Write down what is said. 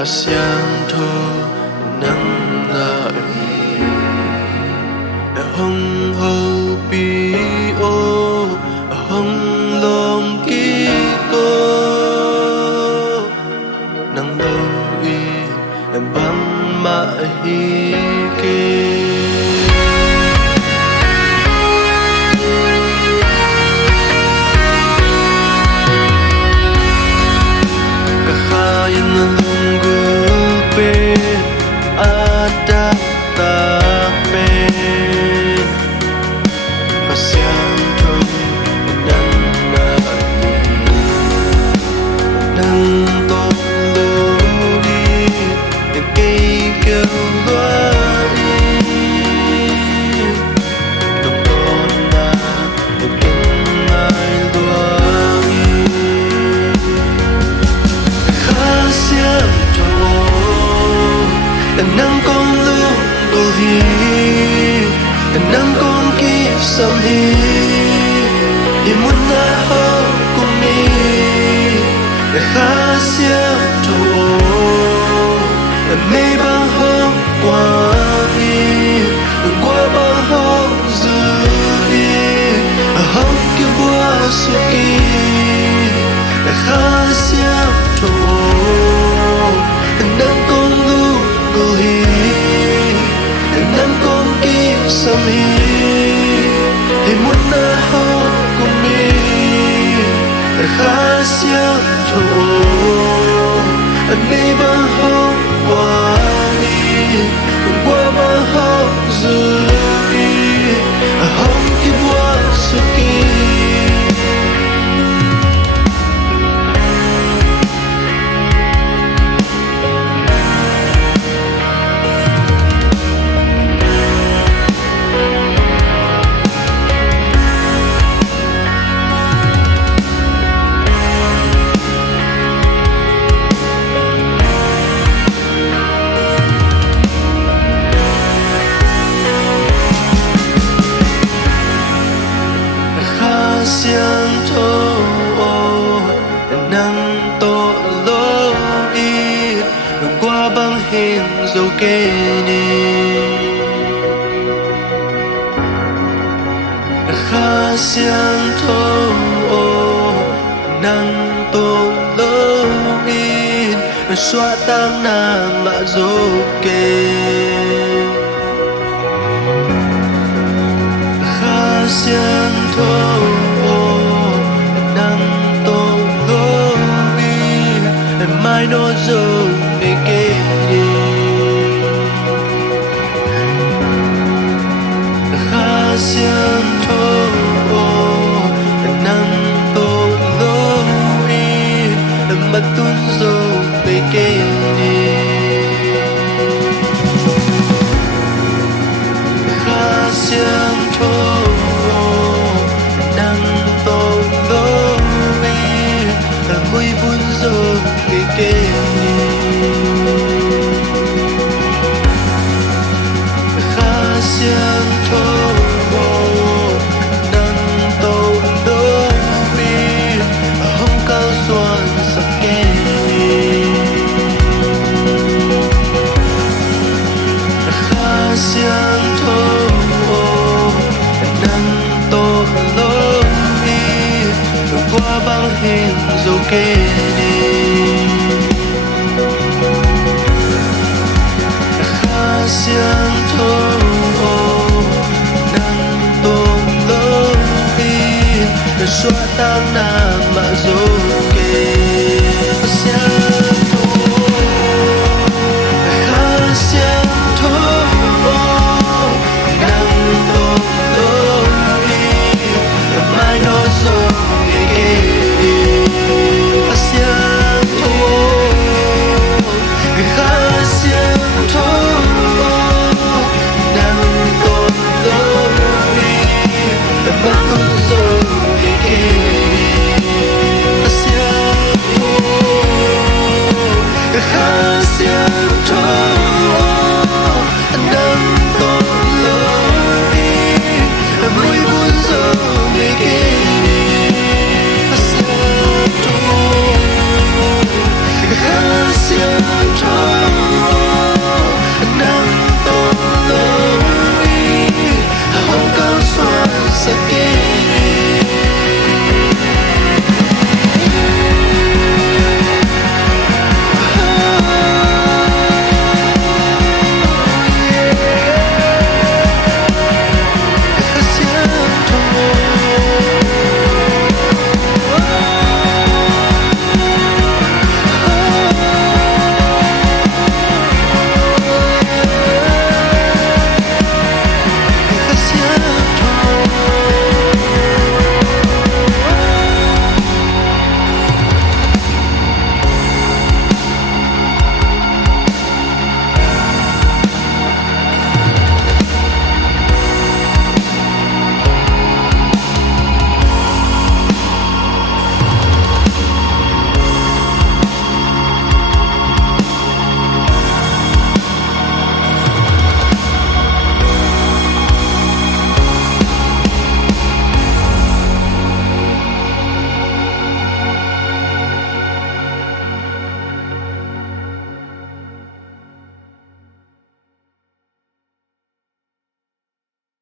asianto nang lại hong ho pi o hong lom ki ko nang lo i bang ma hi ke nang con lưu đồ hi nang con kia sam hi muốn na ho cùng mi khá xiêm trâu mê băng hôm qua đi qua băng hôm dư đi hôm kia qua suki khá xiêm trâu nang con lưu đồ hi nang con kia sam hi muốn na ho cùng mi khá xiêm trâu mê băng hôm qua đi qua băng hôm dư đi hôm kia qua suki xiang thô nang to lo i qua băng hiền dấu kê ni khá xiang thô nang to lo i xóa tang nàng mạ dấu kê khá xiang thô mai nó dâu để kê đi khá xiang thô nang tô lô y mà tuôn dâu để kê đi khá xiang